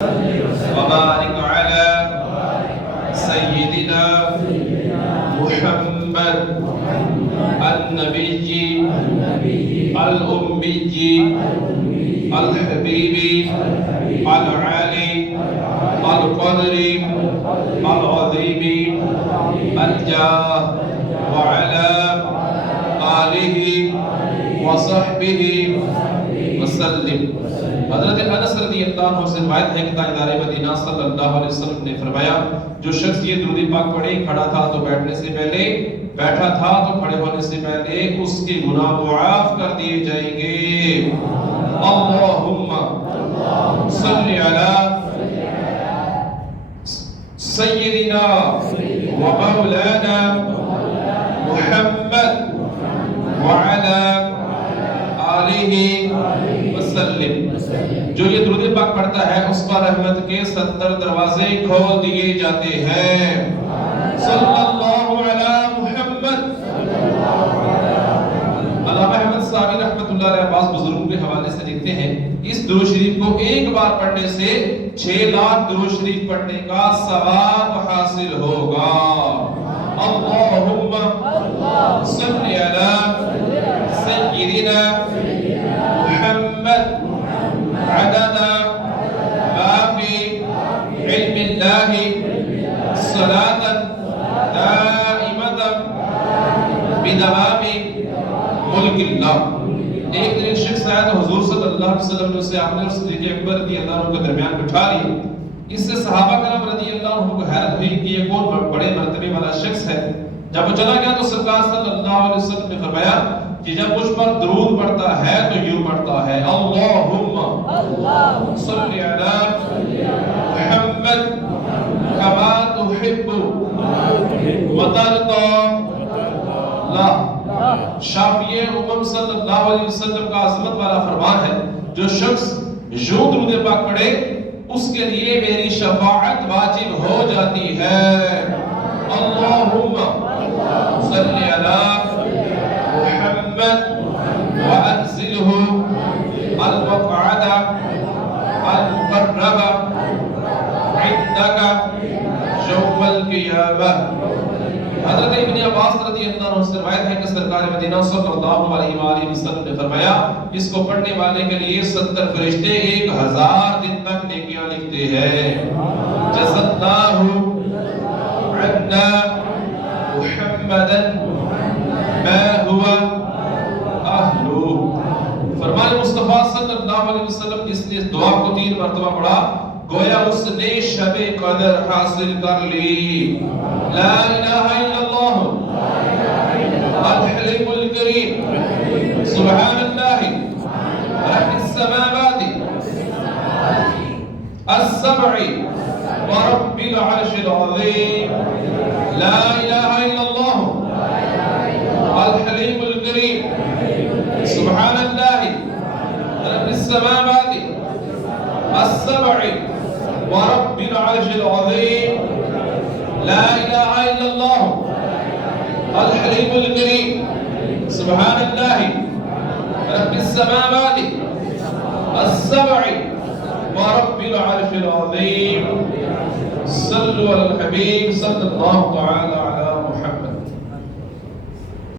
وبارك على سيدنا محمد النبي الأمي الحبيب العالي القدر العظيم الجاه وعلى آله وصحبه وسلم۔ حضرت انس رضی اللہ عنہ سے روایت ہے کہ تاجدار مدینہ صلی اللہ علیہ وسلم نے فرمایا جو شخص یہ درود پاک پڑھے کھڑا تھا تو بیٹھنے سے پہلے، بیٹھا تھا تو کھڑے ہونے سے پہلے اس کے گناہ معاف کر دیے جائیں گے۔ اللہم صلی علی سیدنا و مولانا محمد وعلی آلہ وسلم۔ جو یہ درود پاک پڑھتا ہے اس پر رحمت کے 70 دروازے کھول دیے جاتے ہیں۔ صلی اللہ علی محمد۔ علامہ احمد صاحب رحمت اللہ علیہ بعض بزرگوں کے حوالے سے لکھتے ہیں اس درود شریف کو ایک بار پڑھنے سے 6 لاکھ درود شریف پڑھنے کا ثواب حاصل ہوگا۔ اللہم صلی علی سیدنا محمد عدد ما فی علم اللہ صلاة دائمة بدوام ملک اللہ۔ ایک دن ایک شخص آیا تو حضور صلی اللہ علیہ وسلم نے اسے آپ نے صدیق اکبر رضی اللہ عنہ کے درمیان بٹھا لیا۔ اس سے صحابہ کرام رضی اللہ عنہ کو حیرت ہوئی کہ یہ کون بڑے مرتبے والا شخص ہے۔ جب وہ چلا گیا تو سرکار صلی اللہ علیہ وسلم نے فرمایا کہ جب مجھ پر درود پڑھتا ہے تو یوں پڑھتا ہے اللہم صلی علی محمد کما تحب وترضى۔ شافعی امم صلی اللہ علیہ وسلم کا عظمت والا فرمان ہے جو شخص یوں درود پاک پڑھے اس کے لیے میری شفاعت واجب ہو جاتی ہے۔ اللہم صلی علی محمد وانزلہ المقعد المقرب عندک یوم القیامہ۔ حضرت ابن عباس رضی اللہ عنہ سے روایت ہے کہ سرکار مدینہ صلی اللہ علیہ وآلہ وسلم نے فرمایا اس کو پڑھنے والے کے لیے 70 فرشتے 1000 دن تک نیکیاں لکھتے ہیں۔ جزا اللہ عنا محمدا ما هو اہلو۔ فرمان مصطفیٰ صلی اللہ علیہ وسلم جس نے اس دعا کو 3 مرتبہ پڑھا گویا اس نے شب قدر حاصل کر لی۔ لا الہ الا اللہ الحلیم الکریم سبحان اللہ رب السماوات السبع ورب العرش العظیم۔ لا الہ الا اللہ الحلیم الکریم سبحان اللہ رب السماوات السبع ورب العرش العظیم۔ لا الہ الا اللہ الحلیم الکریم سبحان اللہ رب السماوات السبع ورب العرش العظیم۔ صلوا علی الحبیب صلی اللہ تعالی